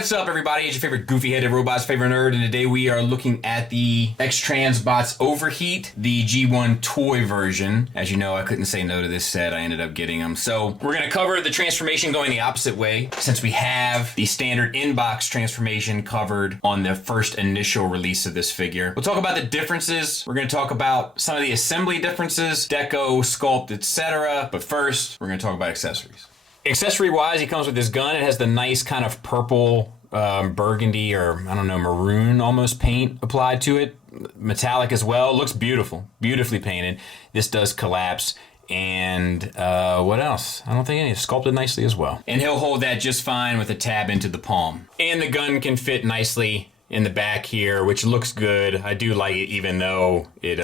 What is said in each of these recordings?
What's up, everybody? It's your favorite goofy-headed robot's favorite nerd, and today we are looking at the X Transbots Overheat, the G1 toy version. As you know, I couldn't say no to this set. I ended up getting them. So we're going to cover the transformation going the opposite way, since we have the standard in-box transformation covered on the first initial release of this figure. We'll talk about the differences. We're going to talk about some of the assembly differences, deco, sculpt, etc. But first, we're going to talk about accessories. Accessory-wise, he comes with this gun. It has the nice kind of purple, burgundy, or I don't know, maroon almost paint applied to it. Metallic as well. Looks beautiful. Beautifully painted. This does collapse. And what else? I don't think any. It's sculpted nicely as well. And he'll hold that just fine with a tab into the palm. And the gun can fit nicely in the back here, which looks good. I do like it, even though it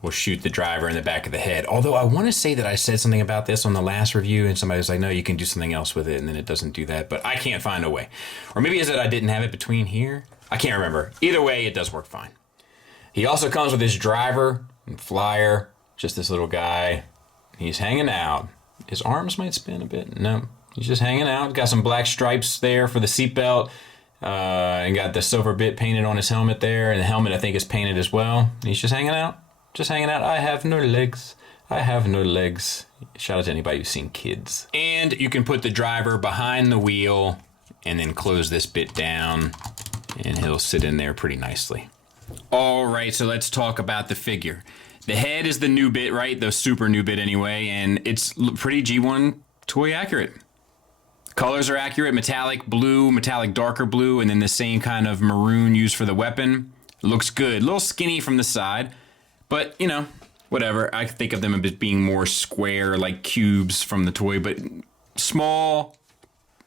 will shoot the driver in the back of the head. Although I want to say that I said something about this on the last review, and somebody was like, no, you can do something else with it, and then it doesn't do that. But I can't find a way. Or maybe is it I didn't have it between here? I can't remember. Either way, it does work fine. He also comes with his driver and flyer, just this little guy. He's hanging out. His arms might spin a bit. No, he's just hanging out. Got some black stripes there for the seatbelt. And got the silver bit painted on his helmet there, and the helmet I think is painted as well. He's just hanging out. Just hanging out. I have no legs. I have no legs. Shout out to anybody who's seen Kids. And you can put the driver behind the wheel and then close this bit down, and he'll sit in there pretty nicely. Alright, so let's talk about the figure. The head is the new bit, right? The super new bit anyway, and it's pretty G1 toy accurate. Colors are accurate, metallic blue, metallic darker blue, and then the same kind of maroon used for the weapon. Looks good. A little skinny from the side, but, you know, whatever. I think of them as being more square, like cubes from the toy, but small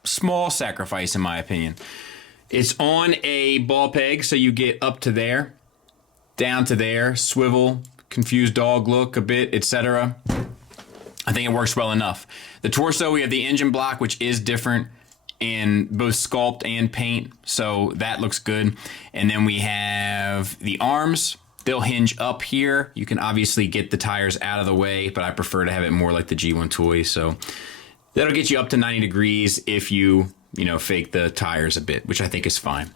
sacrifice in my opinion. It's on a ball peg, so you get up to there, down to there, swivel, confused dog look a bit, etc. I think it works well enough. The torso, we have the engine block, which is different in both sculpt and paint, so that looks good. And then we have the arms. They'll hinge up here. You can obviously get the tires out of the way, but I prefer to have it more like the G1 toy, so that'll get you up to 90 degrees if you fake the tires a bit, which I think is fine.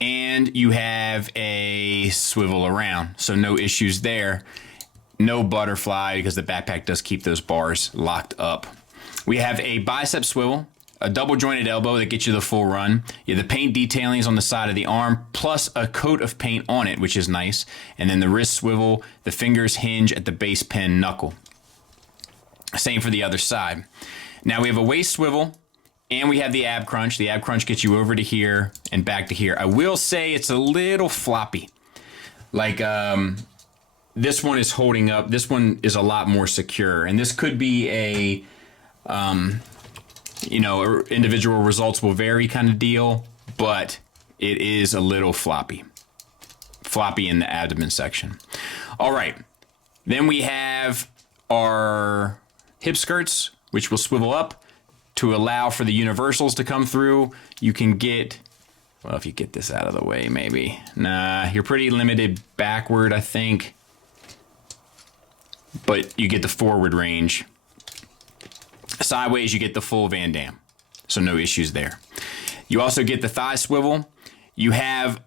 And you have a swivel around, so no issues there. No butterfly because the backpack does keep those bars locked up. We have a bicep swivel, a double jointed elbow that gets you the full run. You have the paint detailings on the side of the arm, plus a coat of paint on it, which is nice. And then the wrist swivel, the fingers hinge at the base pin knuckle. Same for the other side. Now we have a waist swivel, and we have the ab crunch. The ab crunch gets you over to here and back to here. I will say it's a little floppy. Like, this one is holding up. This one is a lot more secure. And this could be a, individual results will vary kind of deal, but it is a little floppy. Floppy in the abdomen section. All right. Then we have our hip skirts, which will swivel up to allow for the universals to come through. You can get, well, if you get this out of the way, maybe. Nah, you're pretty limited backward, I think. But you get the forward range. Sideways, you get the full Van Damme. So no issues there. You also get the thigh swivel. You have,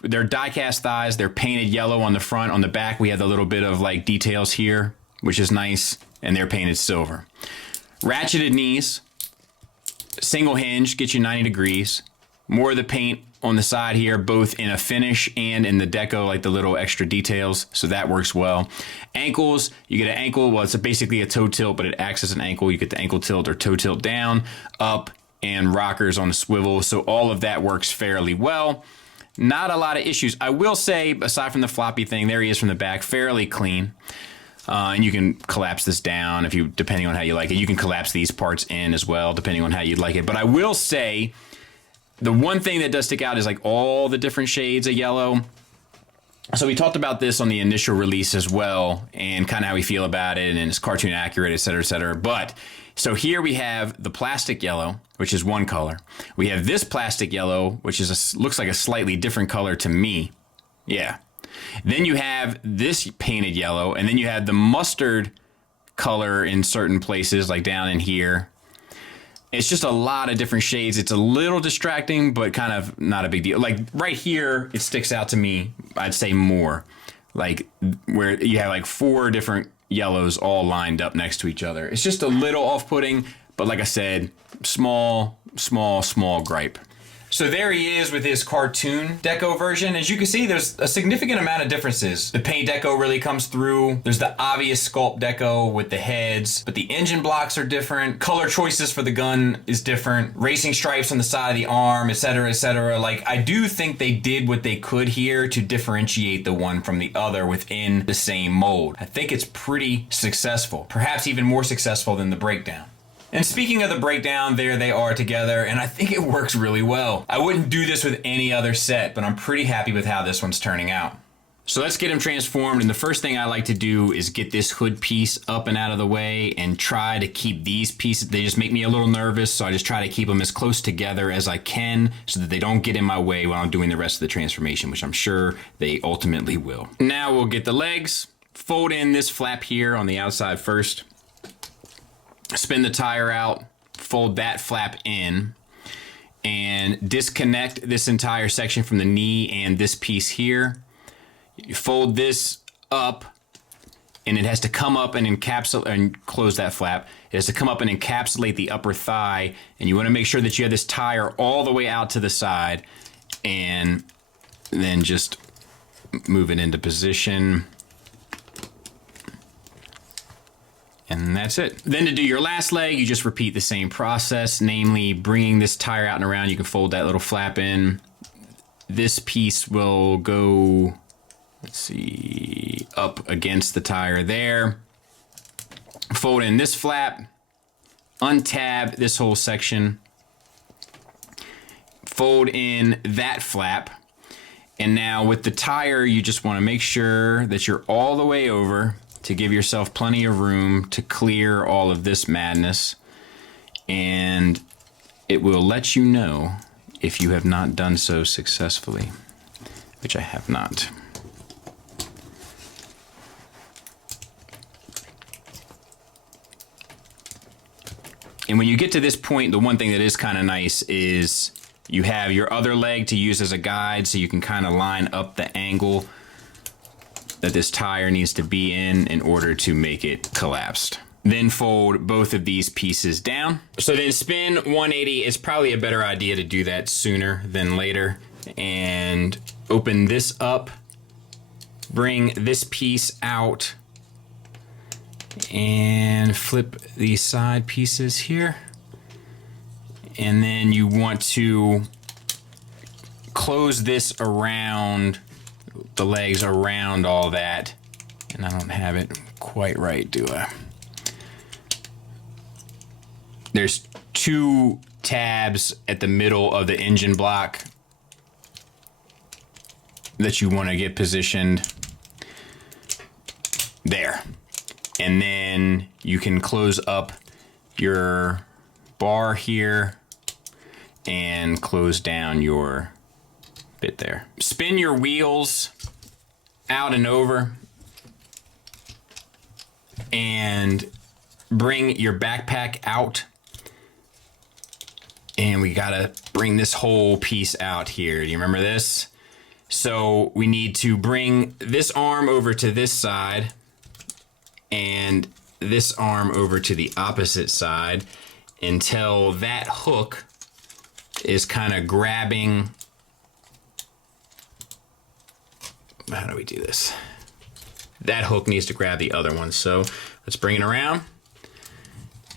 they're die-cast thighs. They're painted yellow on the front. On the back, we have the little bit of like details here, which is nice. And they're painted silver. Ratcheted knees. Single hinge, gets you 90 degrees. More of the paint on the side here, both in a finish and in the deco, like the little extra details, so that works well. Ankles, you get an ankle, well, it's basically a toe tilt, but it acts as an ankle. You get the ankle tilt or toe tilt down, up, and rockers on the swivel, so all of that works fairly well. Not a lot of issues. I will say, aside from the floppy thing, there he is from the back, fairly clean. And you can collapse this down depending on how you like it. You can collapse these parts in as well, depending on how you'd like it. But I will say, the one thing that does stick out is like all the different shades of yellow. So we talked about this on the initial release as well, and kind of how we feel about it, and it's cartoon accurate, et cetera, et cetera. But so here we have the plastic yellow, which is one color. We have this plastic yellow, which is looks like a slightly different color to me. Yeah. Then you have this painted yellow, and then you have the mustard color in certain places, like down in here. It's just a lot of different shades. It's a little distracting, but kind of not a big deal. Like right here, it sticks out to me, I'd say more. Like where you have like 4 different yellows all lined up next to each other. It's just a little off-putting, but like I said, small gripe. So there he is with his cartoon deco version. As you can see, there's a significant amount of differences. The paint deco really comes through. There's the obvious sculpt deco with the heads, but the engine blocks are different. Color choices for the gun is different. Racing stripes on the side of the arm, etc., etc. Like, I do think they did what they could here to differentiate the one from the other within the same mold. I think it's pretty successful, perhaps even more successful than the breakdown. And speaking of the breakdown, there they are together, and I think it works really well. I wouldn't do this with any other set, but I'm pretty happy with how this one's turning out. So let's get them transformed, and the first thing I like to do is get this hood piece up and out of the way and try to keep these pieces, they just make me a little nervous, so I just try to keep them as close together as I can so that they don't get in my way while I'm doing the rest of the transformation, which I'm sure they ultimately will. Now we'll get the legs, fold in this flap here on the outside first. Spin the tire out, fold that flap in, and disconnect this entire section from the knee and this piece here. You fold this up, and it has to come up and encapsulate, and close that flap. It has to come up and encapsulate the upper thigh, and you want to make sure that you have this tire all the way out to the side, and then just move it into position. And that's it. Then to do your last leg, you just repeat the same process, namely bringing this tire out and around. You can fold that little flap in. This piece will go, let's see, up against the tire there. Fold in this flap, untab this whole section, fold in that flap. And now with the tire, you just want to make sure that you're all the way over to give yourself plenty of room to clear all of this madness, and it will let you know if you have not done so successfully, which I have not. And when you get to this point, the one thing that is kind of nice is you have your other leg to use as a guide, so you can kind of line up the angle that this tire needs to be in order to make it collapsed. Then fold both of these pieces down. So then spin 180. It's probably a better idea to do that sooner than later. And open this up, bring this piece out, and flip these side pieces here. And then you want to close this around the legs, around all that, and I don't have it quite right, do I? There's 2 tabs at the middle of the engine block that you want to get positioned there, and then you can close up your bar here and close down your bit there. Spin your wheels out and over and bring your backpack out, and we gotta bring this whole piece out here. Do you remember this? So we need to bring this arm over to this side and this arm over to the opposite side until that hook is kind of grabbing. How do we do this? That hook needs to grab the other one. So let's bring it around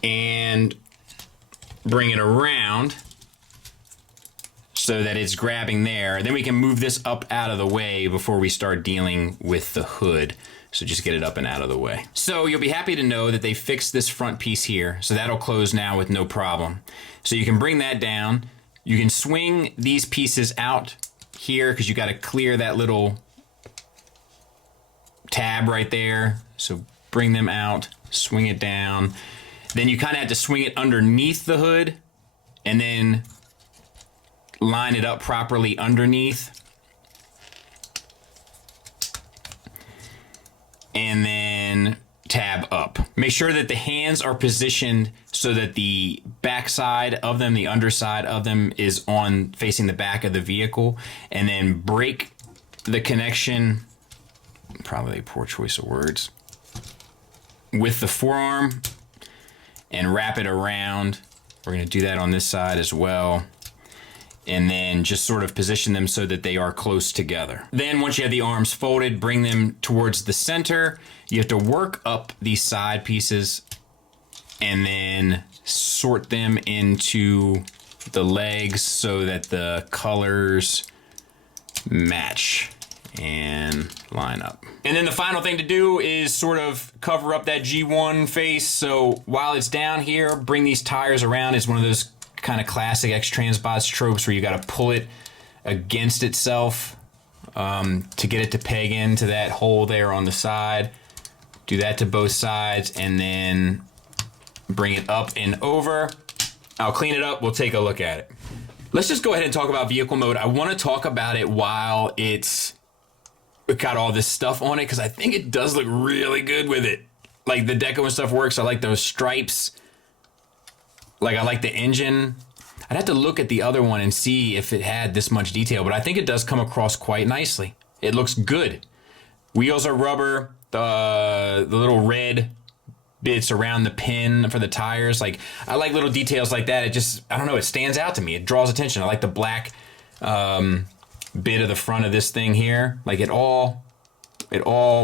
and bring it around so that it's grabbing there. Then we can move this up out of the way before we start dealing with the hood. So just get it up and out of the way. So you'll be happy to know that they fixed this front piece here. So that'll close now with no problem. So you can bring that down. You can swing these pieces out here because you got to clear that little tab right there. So bring them out, swing it down. Then you kind of have to swing it underneath the hood and then line it up properly underneath. And then tab up. Make sure that the hands are positioned so that the back side of them, the underside of them, is on facing the back of the vehicle, and then break the connection, probably a poor choice of words, with the forearm and wrap it around. We're going to do that on this side as well. And then just sort of position them so that they are close together. Then once you have the arms folded, bring them towards the center. You have to work up these side pieces and then sort them into the legs so that the colors match and line up. And then the final thing to do is sort of cover up that G1 face. So while it's down here, bring these tires around. It's one of those kind of classic X Transbots tropes where you got to pull it against itself to get it to peg into that hole there on the side. Do that to both sides and then bring it up and over. I'll clean it up. We'll take a look at it. Let's just go ahead and talk about vehicle mode. I want to talk about it while it's got all this stuff on it because I think it does look really good with it. Like the deco and stuff works. I like those stripes. Like I like the engine. I'd have to look at the other one and see if it had this much detail, but I think it does come across quite nicely. It looks good. Wheels are rubber. The little red bits around the pin for the tires. Like I like little details like that. It just, I don't know, it stands out to me. It draws attention. I like the black bit of the front of this thing here. Like it all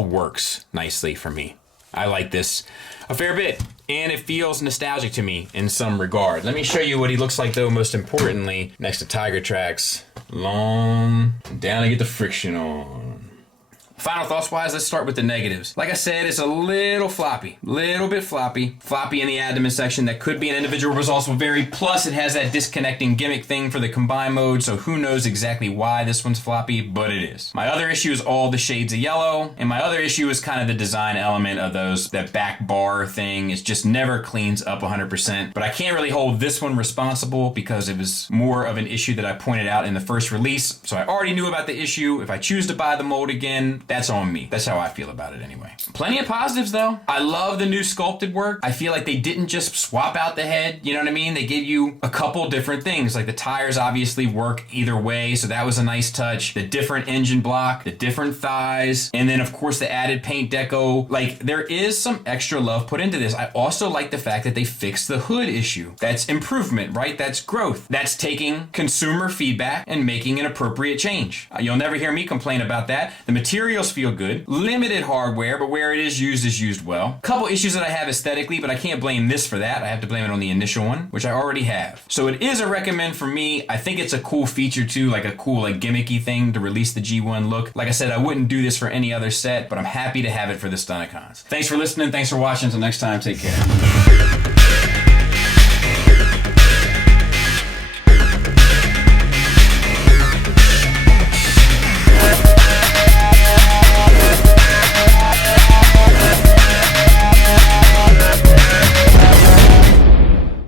works nicely for me. I like this a fair bit, and it feels nostalgic to me in some regard. Let me show you what he looks like though, most importantly, next to Tiger Tracks. Long down to get the friction on. Final thoughts wise, let's start with the negatives. Like I said, it's a little floppy, little bit floppy. Floppy in the abdomen section. That could be an individual results will vary. Plus it has that disconnecting gimmick thing for the combine mode, so who knows exactly why this one's floppy, but it is. My other issue is all the shades of yellow, and my other issue is kind of the design element of that back bar thing. It just never cleans up 100%, but I can't really hold this one responsible because it was more of an issue that I pointed out in the first release, so I already knew about the issue. If I choose to buy the mold again, that's on me. That's how I feel about it anyway. Plenty of positives though. I love the new sculpted work. I feel like they didn't just swap out the head, you know what I mean? They gave you a couple different things. Like the tires obviously work either way, so that was a nice touch. The different engine block, the different thighs, and then of course the added paint deco. Like there is some extra love put into this. I also like the fact that they fixed the hood issue. That's improvement, right? That's growth. That's taking consumer feedback and making an appropriate change. You'll never hear me complain about that. The materials feel good. Limited hardware, but where it is used well. Couple issues that I have aesthetically, but I can't blame this for that. I have to blame it on the initial one, which I already have. So it is a recommend for me. I think it's a cool feature too, like a cool, like gimmicky thing to release the G1 look. Like I said, I wouldn't do this for any other set, but I'm happy to have it for the Stunticons. Thanks for listening. Thanks for watching. Until next time, take care.